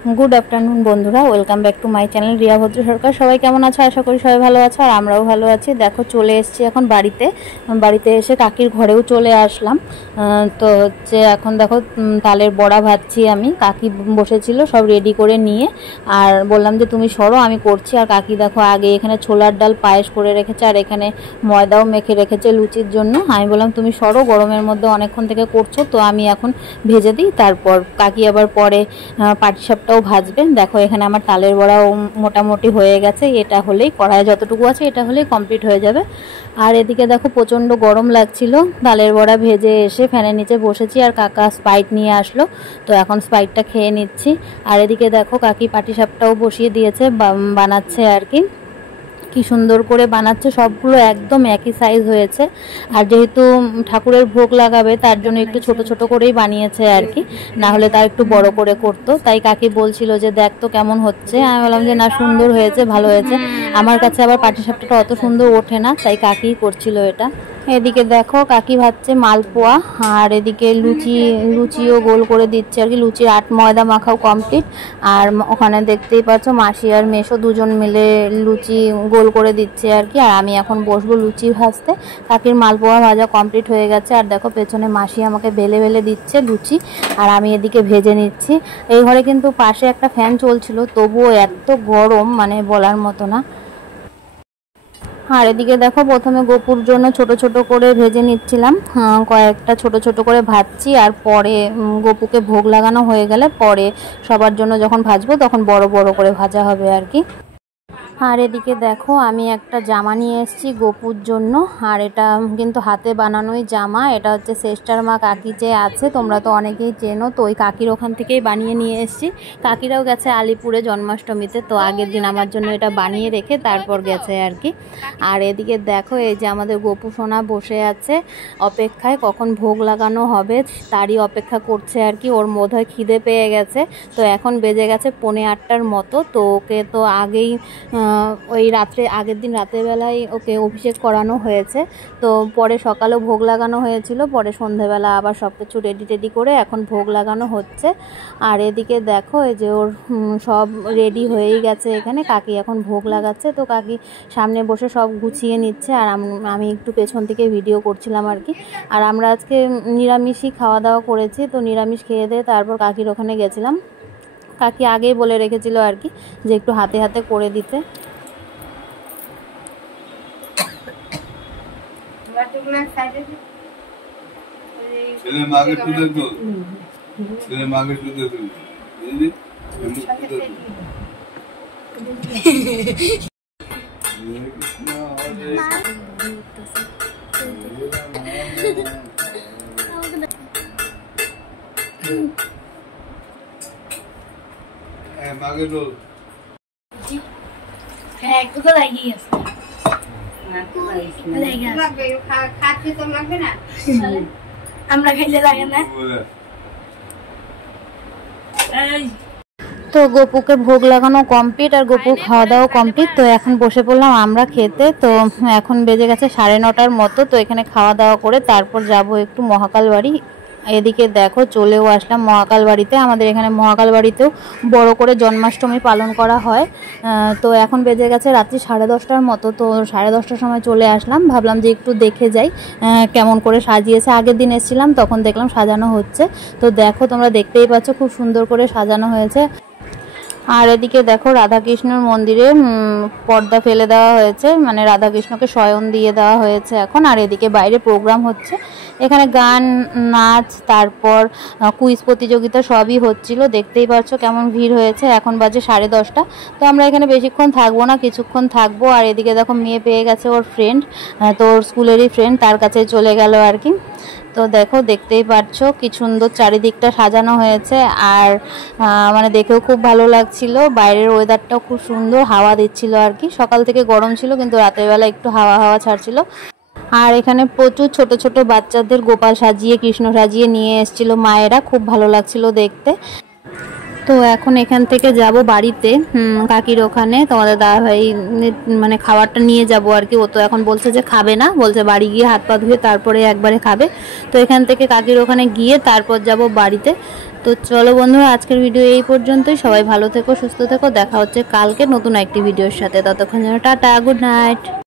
Good afternoon बंधुरा welcome back to my channel Riya Bhadra Sarkar. सबाई केमन आछो? आशा करी सबाई भालो आछो और आमराओ भालो आछि। देखो चले एसेछि एखन बाड़ीते एसे काकिर घरेও चले आसलाम। तो হচ্ছে এখন দেখো তালের বড়া ভাজছি আমি। কাকি বসেছিল সব রেডি করে নিয়ে, আর বললাম যে তুমি সরো আমি করছি। আর কাকি দেখো আগে এখানে ছোলার ডাল পায়েস করে রেখেছে আর এখানে ময়দাও মেখে রেখেছে লুচির জন্য। আমি বললাম তুমি সরো, গরমের মধ্যে অনেকক্ষণ থেকে করছো, তো আমি এখন ভেজে দিই, তারপর কাকি আবার পরে পাটিসাপটাও ভাজবেন। দেখো এখানে আমার তালের বড়াও মোটামুটি হয়ে গেছে। এটা হলেই কড়াই যতটুকু আছে এটা হলেই কমপ্লিট হয়ে যাবে। আর এদিকে দেখো প্রচণ্ড গরম লাগছিল, তালের বড়া ভেজে এসে ফ্যানের নিচে বসেছি আর কাকা স্প্রাইট নিয়ে আসলো, তো এখন স্প্রাইটটা খেয়ে নিচ্ছি। আর এদিকে দেখো কাকি পাটিসাপটাও বসিয়ে দিয়েছে, বানাচ্ছে আর কি সুন্দর করে বানাচ্ছে। সবগুলো একদম একই সাইজ হয়েছে, আর যেহেতু ঠাকুরের ভোগ লাগাবে তার জন্য একটু ছোট ছোট করেই বানিয়েছে আর কি, না হলে তার একটু বড় করে করতো। তাই কাকি বলছিল যে দেখ তো কেমন হচ্ছে। আমি বললাম যে না সুন্দর হয়েছে, ভালো হয়েছে। আমার কাছে আবার পাটিসাপটাটা অত সুন্দর ওঠে না, তাই কাকিই করছিল এটা। এদিকে দেখো কাকি ভাজছে মালপোয়া, আর এদিকে লুচিও গোল করে দিচ্ছে আর কি। লুচির ময়দা মাখাও কমপ্লিট। আর ওখানে দেখতেই পাচ্ছ মাসি আর মেশো দুজন মিলে লুচি গোল করে দিচ্ছে আর কি। আর আমি এখন বসবো লুচি ভাজতে। কাকির মালপোয়া ভাজা কমপ্লিট হয়ে গেছে, আর দেখো পেছনে মাসি আমাকে বেলে বেলে দিচ্ছে লুচি, আর আমি এদিকে ভেজে নিচ্ছি। এই ঘরে কিন্তু পাশে একটা ফ্যান চলছিল, তবুও এত গরম মানে বলার মতো না। আর এদিকে দেখো প্রথমে গোপুর জন্য ছোট ছোট করে ভেজে নিচ্ছিলাম, কয়েকটা ছোট ছোট করে ভাজছি। আর পরে গোপুকে ভোগ লাগানো হয়ে গেলে পরে সবার জন্য যখন ভাজবো তখন বড় বড় করে ভাজা হবে আর কি। আর এদিকে দেখো আমি একটা জামা নিয়ে এসেছি গোপুর জন্য, আর এটা কিন্তু হাতে বানানোই জামা। এটা হচ্ছে শ্রেষ্ঠার মা কাকি যে আছে, তোমরা তো অনেকেই চেনো, তো ওই কাকির ওখান থেকেই বানিয়ে নিয়ে এসেছি। কাকিরাও গেছে আলিপুরে জন্মাষ্টমীতে, তো আগের দিন আমার জন্য এটা বানিয়ে রেখে তারপর গেছে আর কি। আর এদিকে দেখো এই যে আমাদের গোপু সোনা বসে আছে অপেক্ষায়, কখন ভোগ লাগানো হবে তারই অপেক্ষা করছে আর কি। ওর বোধহয় খিদে পেয়ে গেছে, তো এখন বেজে গেছে 7:45 মতো। তো ওকে তো আগেই ওই আগের দিন রাতের বেলায় ওকে অভিষেক করানো হয়েছে, তো পরে সকালেও ভোগ লাগানো হয়েছিল, পরে সন্ধেবেলা আবার সব কিছু রেডি করে এখন ভোগ লাগানো হচ্ছে। আর এদিকে দেখো এই যে ওর সব রেডি হয়েই গেছে এখানে, কাকি এখন ভোগ লাগাচ্ছে। তো কাকি সামনে বসে সব গুছিয়ে নিচ্ছে, আর আমি একটু পেছন থেকে ভিডিও করছিলাম আর কি। আর আমরা আজকে নিরামিষই খাওয়া দাওয়া করেছি, তো নিরামিষ খেয়ে দিয়ে তারপর কাকির ওখানে গেছিলাম। কাকি আগেই বলে রেখেছিল আর কি যে একটু হাতে হাতে করে দিতে। ছেলে মাকে তুলে তো ছেলে মাকে তুলে তো বুঝলি মাকে তো হ্যাঁ একটু তো লাগিয়ে আছে। আমরা খাইলে লাগে না। তো গোপুকে ভোগ লাগানো কমপ্লিট আর গোপুর খাওয়া দাওয়া কমপ্লিট। তো এখন বসে পড়লাম আমরা খেতে। তো এখন বেজে গেছে 9:30 মতো। তো এখানে খাওয়া দাওয়া করে তারপর যাব একটু মহাকাল বাড়ি। এদিকে দেখো চলেও আসলাম মহাকাল বাড়িতে। আমাদের এখানে মহাকাল বাড়িতেও বড় করে জন্মাষ্টমী পালন করা হয়। তো এখন বেজে গেছে রাত্রি 10:30 মতো। তো 10:30টার সময় চলে আসলাম, ভাবলাম যে একটু দেখে যাই কেমন করে সাজিয়েছে। আগের দিন এসেছিলাম তখন দেখলাম সাজানো হচ্ছে, তো দেখো তোমরা দেখতেই পাচ্ছ খুব সুন্দর করে সাজানো হয়েছে। আর এদিকে দেখো রাধাকৃষ্ণের মন্দিরে পর্দা ফেলে দেওয়া হয়েছে, মানে রাধাকৃষ্ণকে শয়ন দিয়ে দেওয়া হয়েছে এখন। আর এদিকে বাইরে প্রোগ্রাম হচ্ছে, এখানে গান নাচ তারপর কুইজ প্রতিযোগিতা সবই হচ্ছিল। দেখতেই পাচ্ছ কেমন ভিড় হয়েছে। এখন বাজে 10:30। তো আমরা এখানে বেশিক্ষণ থাকবো না, কিছুক্ষণ থাকবো। আর এদিকে দেখো মেয়ে পেয়ে গেছে ওর ফ্রেন্ড, তো ওর স্কুলেরই ফ্রেন্ড, তার কাছে চলে গেল আর কি। তো দেখো দেখতেই পাচ্ছ কি সুন্দর চারিদিকটা সাজানো হয়েছে, আর মানে দেখেও খুব ভালো লাগছিল। বাইরের ওয়েদারটাও খুব সুন্দর, হাওয়া দিচ্ছিল আর কি। সকাল থেকে গরম ছিল কিন্তু রাতের বেলা একটু হাওয়া ছাড়ছিল। আর এখানে প্রচুর ছোট ছোট বাচ্চাদের গোপাল সাজিয়ে কৃষ্ণ সাজিয়ে নিয়ে এসেছিল মায়েরা, খুব ভালো লাগছিল দেখতে। তো এখন এখান থেকে যাব বাড়িতে, কাকির ওখানে তোমাদের দাদাভাই মানে খাবারটা নিয়ে যাব আর কি। ও তো এখন বলছে যে খাবে না, বলছে বাড়ি গিয়ে হাত পা ধুয়ে তারপরে একবারে খাবে। তো এখান থেকে কাকির ওখানে গিয়ে তারপর যাব বাড়িতে। তো চলো বন্ধুরা, আজকের ভিডিও এই পর্যন্তই। সবাই ভালো থেকো, সুস্থ থেকো, দেখা হচ্ছে কালকে নতুন একটি ভিডিওর সাথে। ততক্ষণ যেন টাটা, গুড নাইট।